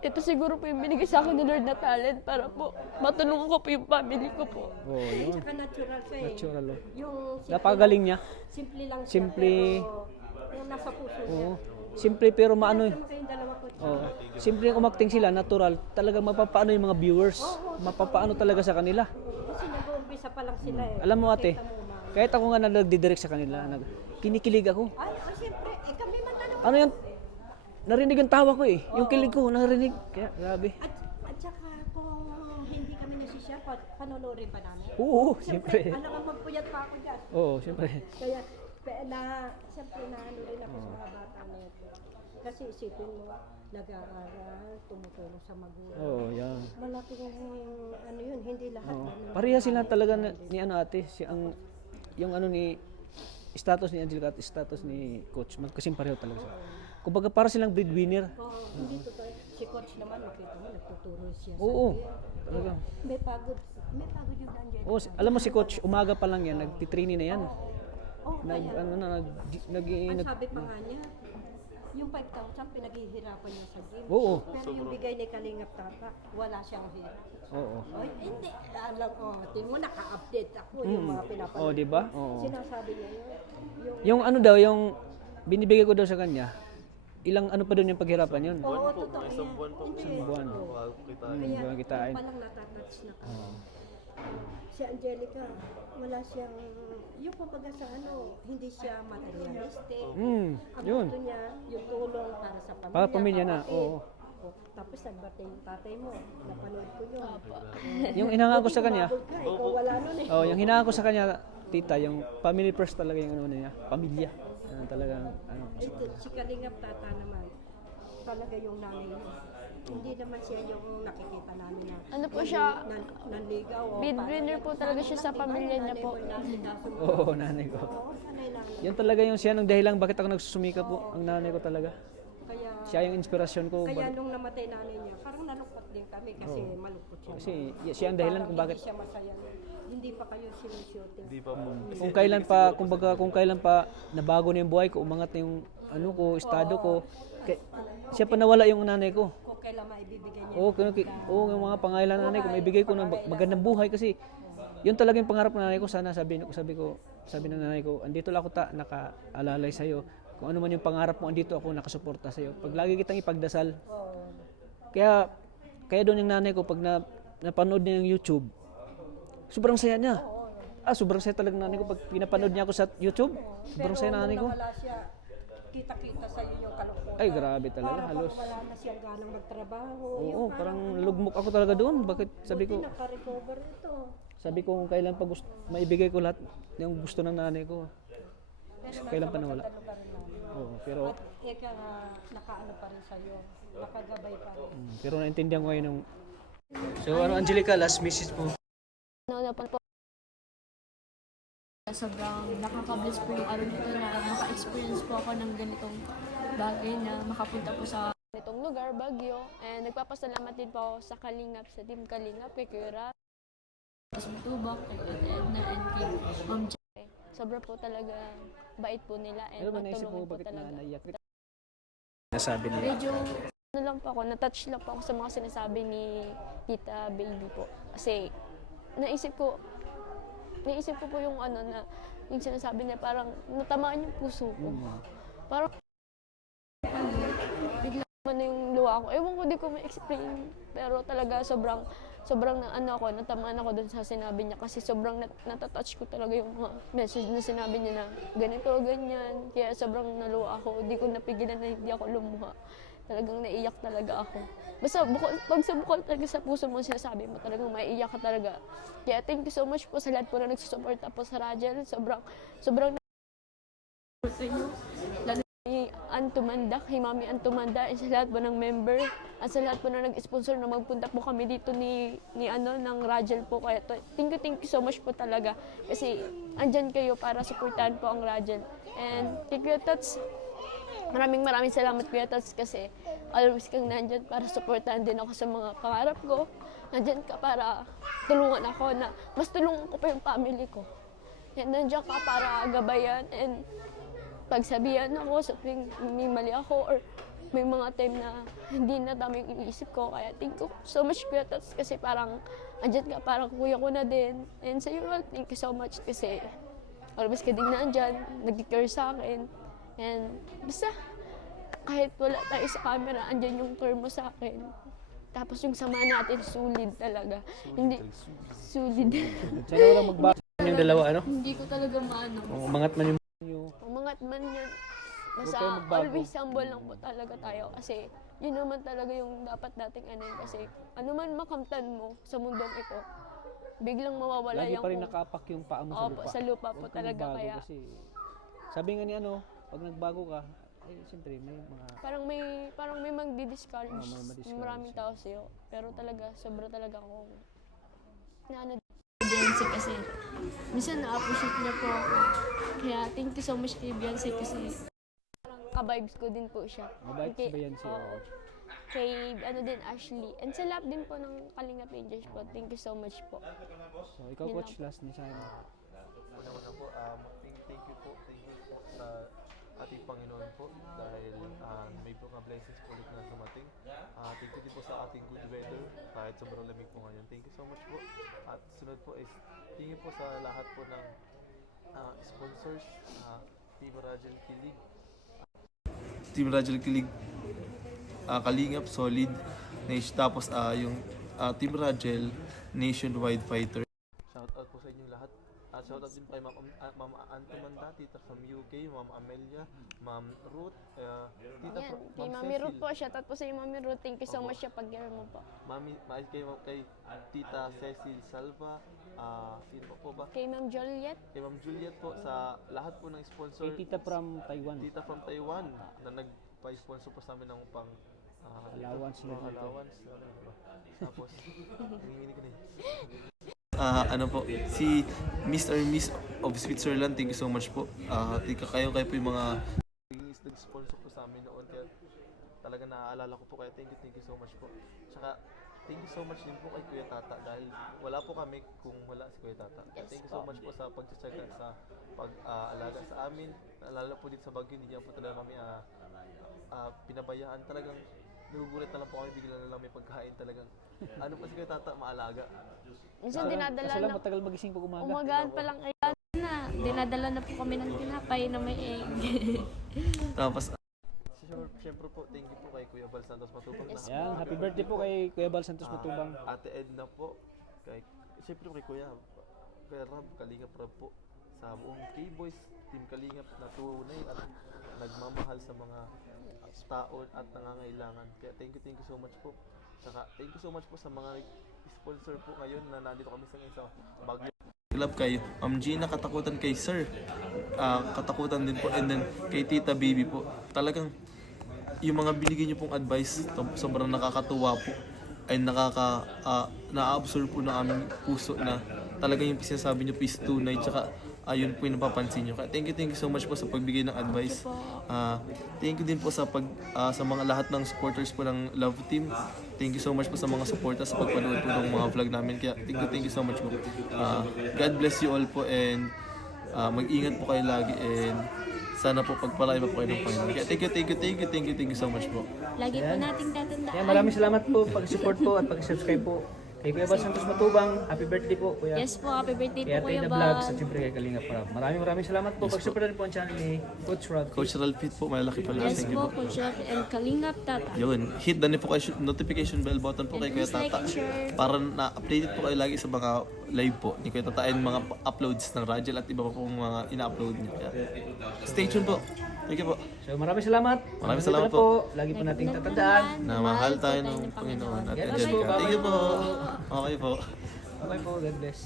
ito siguro po yung binigay sa akin ni Lord na talent para po matulungan ko po yung family ko po. Oo, yun. Saka natural ka eh. Natural oh. Yung Napakagaling niya. simple lang siya. Simple. Pero yung nasa puso niya. Oo. Simple pero maano eh. Naman kayong dalawa ko. Oh, simple yung umakting sila, natural. Talagang mapapaano yung mga viewers. Mapapaano talaga sa kanila. Kasi nag-uumpisa pa lang sila eh. Alam mo ate, Kita mo, ma'am. kahit ako nga na nagdidirect sa kanila, kinikilig ako. Ay, siyempre, kami man na naman. Ano yung, narinig yung tawa ko eh. Yung kilig ko, narinig. Kaya, grabe. At saka kung hindi kami nasishare, panonorin pa namin. Oo, siyempre. Alam nga magpuyat pa ako dyan. Oo, siyempre. Kaya, siyempre na ano rin ako sa mga bata nito. Kasi isipin mo, nag-aaral, tumutulong sa magulang. Oo, yan. Malaking ano yun, hindi lahat. Oo. ganun. Pareha sila talaga ni ano ate, yung ano ni status ni Angelica at status ni coach, magkasing pareho talaga sila. Kumbaga para silang breadwinner. Hindi totoo. Si coach naman, makita mo, nagtuturo siya. Oo, talaga. May pagod yung nandiyan. Oo, alam mo si coach, umaga pa lang yan, nagtitraining na yan. Oh, ang sabi pa nga niya, yung 5,000 pinaghihirapan niya sa gym. Oo. Pero yung bigay ni Kalingap Tata, wala siyang hirap. Oo. Oy, hindi. Alam ko, tingin mo, naka-update ako yung mga pinapanood. Oh, di ba? Oo. Sinasabi niya yun. Yung ano daw, yung binibigay ko daw sa kanya, ilang ano pa doon yung paghirapan yun? Oo, totoo yan. Isang buwan po. Hindi. Isang buwan. Kita. Kaya, Buwan kitain. palang natatouch na kami. Si Angelica, wala siyang, yung kumbaga sa ano, hindi siya materialistic. Ang Yun. gusto niya, yung tulong para sa pamilya. Para pamilya na, kapatid. oo. Tapos nagbate yung tatay mo, napanood ko yun. Yung hinanga ko sa kanya, Humabol ka, ikaw wala nun eh. oh, yung hinanga ko sa kanya, tita, yung family first talaga yung ano niya, pamilya. Talagang, ano. Ito, si Kalingap Tata naman, talaga yung nanay niya. Hindi naman siya yung nakikita namin na Ano po siya, nanligaw. o breadwinner po talaga siya sa pamilya niya po. Oo, nanay ko. Oo, sanay lang. Yan talaga yung siya ng dahilan bakit ako nagsusumika po, ang nanay ko talaga. Kaya, Siya yung inspirasyon ko. kaya nung namatay nanay niya, parang nalungkot din kami kasi malungkot siya. Kasi siya ang dahilan kung bakit Hindi siya masaya. Hindi pa kayo sinushooting. Hindi pa po. kung kailan pa, kumbaga kung kailan pa nabago na yung buhay ko, umangat na yung ano ko, estado ko. Siya pa nawala yung nanay ko. Kung kailan maibibigay niya. Oo, yung mga pangailan ng nanay ko, may bigay ko ng magandang buhay kasi yun talaga yung pangarap ng nanay ko. Sana sabi ng nanay ko, andito lang ako nakaalalay sa'yo. Kung ano man yung pangarap mo, andito ako nakasuporta sa'yo. Pag lagi kitang ipagdasal. Kaya doon yung nanay ko, pag napanood niya yung YouTube, sobrang saya niya. Sobrang saya talaga ng nanay ko. Pag pinapanood niya ako sa YouTube, sobrang saya ng nanay ko. Pero nung nawala siya, kita-kita sa iyo yung kalungkutan. Ay, grabe talaga. Parang Halos. wala na siyang ganang magtrabaho. Oo, parang lugmok ako talaga doon. Bakit sabi ko, Hindi naka-recover ito. sabi ko kung kailan pa maibigay ko lahat yung gusto ng nanay ko. Pero Kailan pa nawala? nasa magandang lugar rin namin. Oo, pero At ika nga, nakaano pa rin sa'yo. makagabay pa rin. Pero naintindihan ko ngayon ng... So ano, Angelica, last message po. Ano po. Sobrang nakaka-bless po yung araw nito na maka-experience po ako ng ganitong bagay na makapunta po sa ganitong lugar, Baguio. And nagpapasalamat din po ako sa Kalingap, sa Team Kalingap, kay Kuya Rap, sa Matubak, kay Edna, and kay Ma'am Jay. Sobra po talaga bait po nila and Ano ba naisip mo, magtulungan po bakit na talaga. naiyak? Nasabi nila. Medyo ano lang po ako, na-touch lang po ako sa mga sinasabi ni Tita Baby po. Kasi naisip ko po yung ano na, yung sinasabi niya parang natamaan yung puso ko. Parang bigla naman na yung luha ko. Ewan ko, di ko ma-explain. Pero talaga sobrang na ano ako, natamaan ako dun sa sinabi niya kasi sobrang natatouch ko talaga yung mga message na sinabi niya na ganito, ganyan. Kaya sobrang naluha ako. Di ko napigilan na hindi ako lumuha. Talagang naiyak talaga ako. Basta pag sa bukal talaga sa puso mo sinasabi mo, talagang maiiyak ka talaga. Kaya thank you so much po sa lahat po na nagsusuporta po sa Rajel. Sobrang sa inyo. Lalo ni Antumanda, kay Mami Antumanda, at sa lahat po ng member, at sa lahat po na nag-sponsor na magpunta po kami dito ng Rajel po. Kaya thank you so much po talaga. Kasi andyan kayo para suportahan po ang Rajel. And thank you, Tats. Maraming salamat, Kuya Tats, kasi always kang nandyan para suportahan din ako sa mga pangarap ko. Nandyan ka para tulungan ako na mas tulungan ko pa yung family ko. And nandyan ka para gabayan and pagsabihan ako sa tuwing may mali ako or may mga time na hindi na tama yung iniisip ko. Kaya thank you so much, Kuya Tats, kasi parang andyan ka, parang kuya ko na din. And sa iyo, thank you so much kasi always ka din nandyan, nag-care sa akin. And basta, kahit wala tayo sa camera, andyan yung care mo sa akin. Tapos yung sama natin, solid talaga. Hindi, solid. Sana walang magbago yung dalawa, ano? Hindi ko talaga maano. Umangat man yung... Umangat man yan. Basta kayo magbago. always humble lang po talaga tayo. Kasi yun naman talaga yung dapat nating ano yun. Kasi ano man makamtan mo sa mundong ito, biglang mawawala Lagi yung... pa rin nakapak yung paa mo sa Opo, lupa. sa lupa po Huwag kang talaga. magbago Kaya kasi sabi nga ni ano, pag nagbago ka, ay siyempre may mga... parang may magdi-discourage. may ma-discourage. Maraming tao sa'yo. Pero talaga, sobra talaga ako na ano Beyonce kasi minsan na-appreciate niya po ako. Kaya thank you so much kay Beyonce kasi parang ka-vibes ko din po siya. Mabait si Beyonce. Oo. Kay ano din Ashley. And sa lahat din po ng Kalingap Angels po. Thank you so much po. So ikaw, Yun coach, last ni Simon. Una po, thank you po sa ating Panginoon po dahil may mga blessings po ulit na dumating. Thank you din po sa ating good weather kahit sobrang lamig po ngayon. Thank you so much po. At sunod po is thank you po sa lahat po ng sponsors, Team Rajel Kilig. Team Rajel Kilig, Kalingap, Solid, tapos yung Team Rajel, Nationwide Fighter. Shout out po sa inyong lahat. At shout out din kay Ma'am Antumanda, tita from UK, Ma'am Amelia, Ma'am Ruth, tita Yan. from Kay Ma'am Mami Ruth Cecil. po. Shoutout po sa iyo, Mami Ruth. Thank you so much sa pag-care mo po. Kay tita Cecil Salva, yun po ba? Kay Ma'am Joliet. Kay Ma'am Juliet po sa lahat po ng sponsor. Kay Tita from Taiwan. Tita from Taiwan na nagpa-sponsor po sa amin ng pang Allowance na dito. allowance. Tapos, nanginginig ko na ano po, si Mr. and Miss of Switzerland, thank you so much po. Kayo po yung mga nag-sponsor po sa amin noon, kaya talaga naaalala ko po, kaya thank you so much po. Tsaka, thank you so much din po kay Kuya Tata dahil wala po kami kung wala si Kuya Tata. Kaya thank you so much po sa pagtsatsaga sa pag-alaga sa amin. Lalo po dito sa Baguio, hindi niya po talaga kami pinabayaan. Talagang nagugulat na lang po kami, bigla na lang may pagkain talagang. Ano po si Kuya Tata, maalaga. Minsan dinadala Kasi lang na. matagal magising pag umaga. Umagaan pa lang ay na. Dinadala na po kami ng tinapay na may egg. Tapos, siyempre po, thank you po kay Kuya Bal Santos Matubang na. Yan, happy birthday po kay Kuya Bal Santos Matubang. Ate Edna po, siyempre po kay Kuya Rab, Kalingap Rab po, sa buong K-Boys, Team Kalingap na tunay at nagmamahal sa mga tao at nangangailangan. Kaya thank you so much po. Saka thank you so much po sa mga sponsor po ngayon na nandito kami sa Baguio. Club kay Ma'am Gina, katakutan kay Sir. Katakutan din po, and then kay Tita Baby po. Talagang yung mga binigay niyo pong advice, sobrang nakakatuwa po. Ay na-absorb po ng aming puso na talaga yung sinasabi niyo po is tunay, tsaka ayun po yung napapansin niyo. Kaya thank you so much po sa pagbigay ng advice. Thank you din po sa sa mga lahat ng supporters po ng Love Team. Thank you so much po sa mga supporters sa pagpanood po ng mga vlog namin. Kaya thank you so much po. God bless you all po, and mag-ingat po kayo lagi, and sana po pagpalain pa po kayo ng Panginoon. Kaya thank you so much po. Lagi po nating tatandaan. Kaya maraming salamat po pag-support po at pag-subscribe po. Kay Kuya Bal Santos Matubang, happy birthday po Kuya. Yes po, happy birthday Kaya po tayo Kuya na Bal. vlogs at siyempre kay Kalinga Prab. Maraming salamat po. Pag-support rin po ang channel ni Coach Rod. Cultural fit po, malaki pala. Yes Thank you po, po. Coach Rap and Kalingap Tata. Yun, hit the notification bell button po kay Kuya Please like Tata and share. para na-updated po kayo lagi sa mga live po ni Kuya Tata and mga uploads ng Rajel at iba pa pong mga ina-upload niya. Kaya stay tuned po. Thank you po. So maraming salamat. Maraming salamat Hanggang dito na po. Lagi po nating tatandaan. Na mahal tayo ng Panginoon at God andyan bless po. ka. Thank you po. Okay po. Okay po. God bless.